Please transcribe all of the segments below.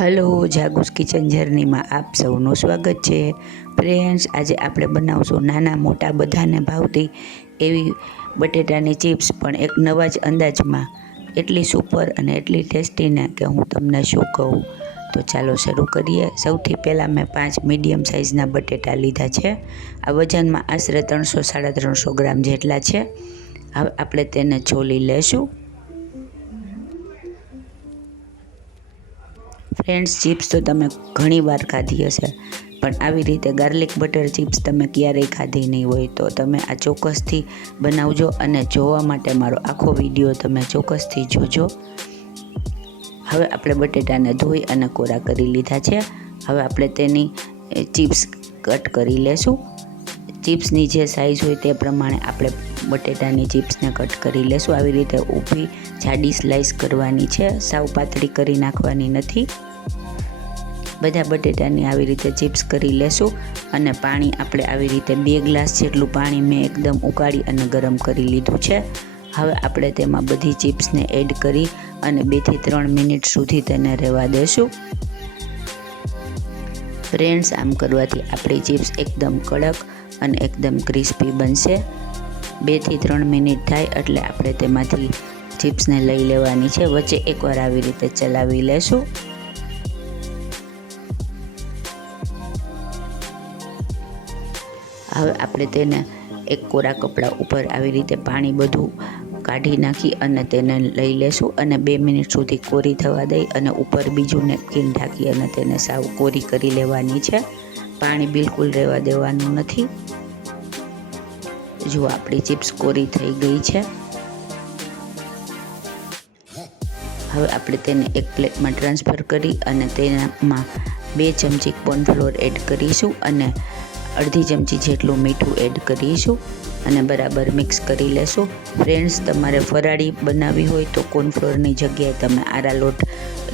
Hello, જાગુસ kitchen જર્નીમાં આપ સૌનું સ્વાગત છે. ફ્રેન્ડ્સ, આજે આપણે બનાવશું નાના મોટા બધાને ભાવતી એવી બટેટાની ચિપ્સ, પણ એક નવા જ અંદાજમાં. એટલી સુપર અને એટલી ટેસ્ટીના કે હું તમને શું કહું? તો ચાલો શરૂ કરીએ. સૌથી પહેલાં મેં પાંચ મીડિયમ સાઇઝના બટેટા લીધા છે. આ વજનમાં આશરે ત્રણસો, સાડા ત્રણસો ગ્રામ જેટલા છે. હવે આપણે તેને છોલી લેશું. ફ્રેન્ડ્સ ચિપ્સ તો તમે ઘણી વાર ખાધી હશે. પણ આવી રીતે ગાર્લિક બટર ચિપ્સ તમે ક્યારેય ખાધી નહીં હોય તો તમે આ ચોક્કસથી બનાવજો અને જોવા માટે મારો આખો વીડિયો તમે ચોક્કસથી જોજો. હવે આપણે બટેટાને ધોઈ અને કોરા કરી લીધા છે. હવે આપણે તેની ચિપ્સ કટ કરી લેશું. ચિપ્સની જે સાઇઝ હોય તે પ્રમાણે આપણે બટેટાની ચિપ્સને કટ કરી લેશું. આવી રીતે ઊભી જાડી સ્લાઇસ કરવાની છે. સાવ પાતળી કરી નાખવાની નથી. બધા બટેટાની આવી રીતે ચિપ્સ કરી લેશું અને પાણી આપણે આવી રીતે બે ગ્લાસ જેટલું પાણી મેં એકદમ ઉકાળી અને ગરમ કરી લીધું છે. હવે આપણે તેમાં બધી ચિપ્સને એડ કરી અને બેથી ત્રણ મિનિટ સુધી તેને રહેવા દેશું. ફ્રેન્ડ્સ, આમ કરવાથી આપણી ચિપ્સ એકદમ કડક અને એકદમ ક્રિસ્પી બનશે. બેથી ત્રણ મિનિટ થાય એટલે આપણે તેમાંથી ચિપ્સને લઈ લેવાની છે. વચ્ચે એકવાર આવી રીતે ચલાવી લેશું. હવે આપણે તેને એક કોરા કપડા ઉપર આવી રીતે પાણી બધું કાઢી નાખી અને તેને લઈ લેશું અને બે મિનિટ સુધી કોરી થવા દઈ અને ઉપર બીજું નેપકિન ઢાંકી અને તેને સાવ કોરી કરી લેવાની છે. પાણી બિલકુલ રહેવા દેવાનું નથી. જો આપણી ચિપ્સ કોરી થઈ ગઈ છે. હવે આપણે તેને એક પ્લેટમાં ટ્રાન્સફર કરી અને તેનામાં બે ચમચી કોર્નફ્લોર એડ કરીશું અને અડધી ચમચી જેટલું મીઠું એડ કરીશું અને બરાબર મિક્સ કરી લેશો. ફ્રેન્ડ્સ તમારે ફરાળી બનાવવી હોય તો કોર્નફ્લોરની જગ્યાએ તમે આરા લોટ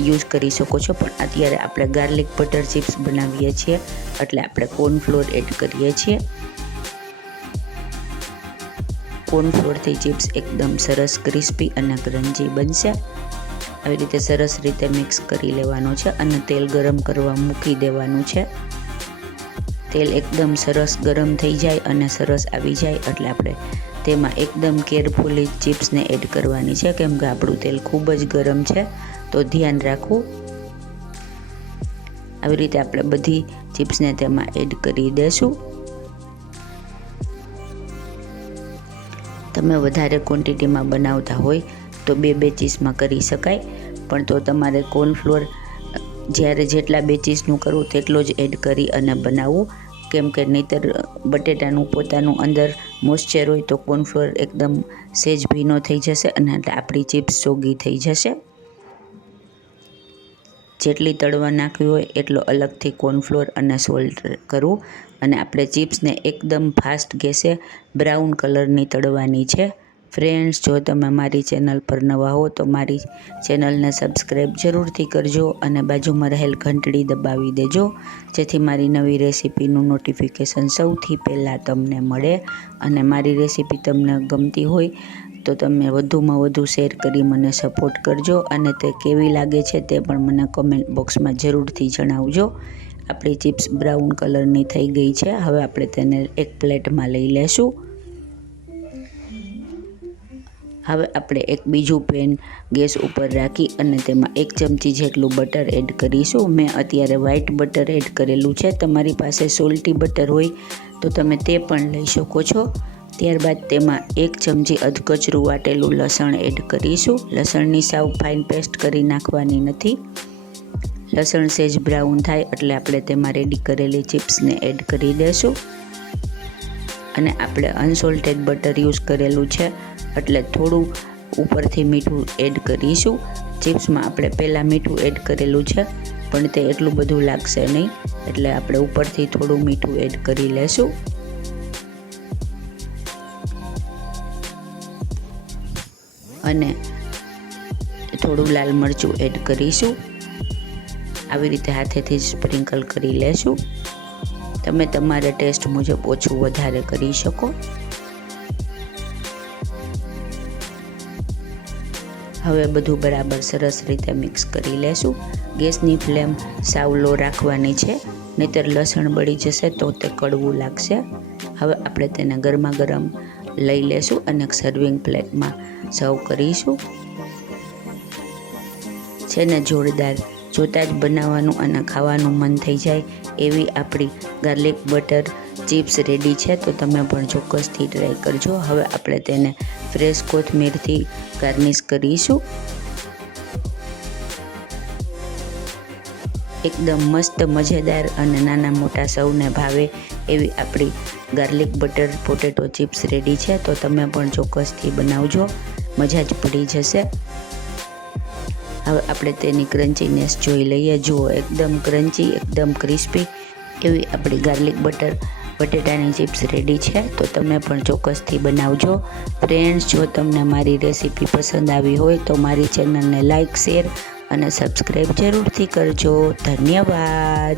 યુઝ કરી શકો છો. પણ અત્યારે આપણે ગાર્લિક બટર ચિપ્સ બનાવીએ છીએ, એટલે આપણે કોર્નફ્લોર એડ કરીએ છીએ. કોર્નફ્લોરથી ચિપ્સ એકદમ સરસ ક્રિસ્પી અને ક્રન્ચી બનશે. આવી રીતે સરસ રીતે મિક્સ કરી લેવાનું છે અને તેલ ગરમ કરવા મૂકી દેવાનું છે. તેલ એકદમ સરસ ગરમ થઈ જાય અને સરસ આવી જાય એટલે આપણે તેમાં એકદમ કેરફુલી ચિપ્સને એડ કરવાની છે, કેમ કે આપણું તેલ ખૂબ જ ગરમ છે, તો ધ્યાન રાખવું આવી રીતે આપણે બધી ચિપ્સને તેમાં એડ કરી દેશું. તમે વધારે ક્વોન્ટિટીમાં બનાવતા હોય તો બે બેચીસમાં કરી શકાય, પણ તો તમારે કોર્નફ્લોર જ્યારે જેટલા બેચીસનું કરવું તેટલો જ એડ કરી અને બનાવવું. કેમ કે નહીતર બટેટાનું પોતાનું અંદર મોઇશ્ચર હોય તો કોર્નફ્લોર એકદમ સેજ ભીનો થઈ જશે અને આપણી ચિપ્સ સોગી થઈ જશે. જેટલી તળવા નાખવી હોય એટલો અલગથી કોર્નફ્લોર અને સોલ્ટ કરવું. અને આપણે ચિપ્સને એકદમ ફાસ્ટ ગેસે બ્રાઉન કલરની તળવાની છે. ફ્રેન્ડ્સ જો તમે મારી ચેનલ પર નવા હો તો મારી ચેનલને સબસ્ક્રાઈબ જરૂરથી કરજો અને બાજુમાં રહેલ ઘંટડી દબાવી દેજો. જેથી મારી નવી રેસીપીનું નોટિફિકેશન સૌથી પહેલાં તમને મળે અને મારી રેસીપી તમને ગમતી હોય તો તમે વધુમાં વધુ શેર કરી મને સપોર્ટ કરજો અને તે કેવી લાગે છે તે પણ મને કમેન્ટ બોક્સમાં જરૂરથી જણાવજો. આપણી ચિપ્સ બ્રાઉન કલરની થઈ ગઈ છે. હવે આપણે તેને એક પ્લેટમાં લઈ લેશું. હવે આપણે એક બીજું પેન ગેસ ઉપર રાખી અને તેમાં એક ચમચી જેટલું બટર એડ કરીશું. મેં અત્યારે વ્હાઇટ બટર એડ કરેલું છે. તમારી પાસે સોલ્ટી બટર હોય તો તમે તે પણ લઈ શકો છો. ત્યારબાદ તેમાં એક ચમચી અધકચરું વાટેલું લસણ એડ કરીશું. લસણની સાવ ફાઇન પેસ્ટ કરી નાખવાની નથી. લસણ સેજ બ્રાઉન થાય એટલે આપણે તેમાં રેડી કરેલી ચિપ્સને એડ કરી દઈશું અને આપણે અનસોલ્ટેડ બટર યુઝ કરેલું છે. એટલે થોડું ઉપરથી મીઠું એડ કરીશું. ચિપ્સમાં આપણે પહેલાં મીઠું એડ કરેલું છે, પણ તે એટલું બધું લાગશે નહીં. એટલે આપણે ઉપરથી થોડું મીઠું એડ કરી લેશું. અને થોડું લાલ મરચું એડ કરીશું. આવી રીતે હાથેથી સ્પ્રિંકલ કરી લેશું. તમે તમારા ટેસ્ટ મુજબ ઓછું વધારે કરી શકો. હવે બધું બરાબર સરસ રીતે મિક્સ કરી લેશું. ગેસની ફ્લેમ સાવ લો રાખવાની છે, નહીતર લસણ બળી જશે તો તે કડવું લાગશે. હવે આપણે તેને ગરમા ગરમ લઈ લેશું અને સર્વિંગ પ્લેટમાં સર્વ કરીશું. છે ને જોરદાર જોતાં જ બનાવવાનું અને ખાવાનું મન થઈ જાય એવી આપણી ગાર્લિક બટર ચિપ્સ રેડી છે, તો તમે પણ ચોક્કસથી ટ્રાય કરજો. હવે આપણે તેને ફ્રેશ કોથમીરથી ગાર્નિશ કરીશું. એકદમ મસ્ત, મજેદાર અને નાના મોટા સૌને ભાવે એવી આપણી garlic butter potato chips ready છે, તો તમે પણ ચોક્કસથી બનાવજો. મજા જ પડી જશે. હવે આપણે તેની ક્રન્ચીનેસ જોઈ લઈએ. જુઓ, એકદમ ક્રન્ચી એકદમ ક્રિસ્પી એવી આપણી ગાર્લિક બટર બટેટાની ચિપ્સ રેડી છે. તો તમે પણ ચોક્કસથી બનાવજો. ફ્રેન્ડ્સ જો તમને મારી રેસીપી પસંદ આવી હોય તો મારી ચેનલને લાઇક શેર અને સબસ્ક્રાઈબ જરૂરથી કરજો. ધન્યવાદ.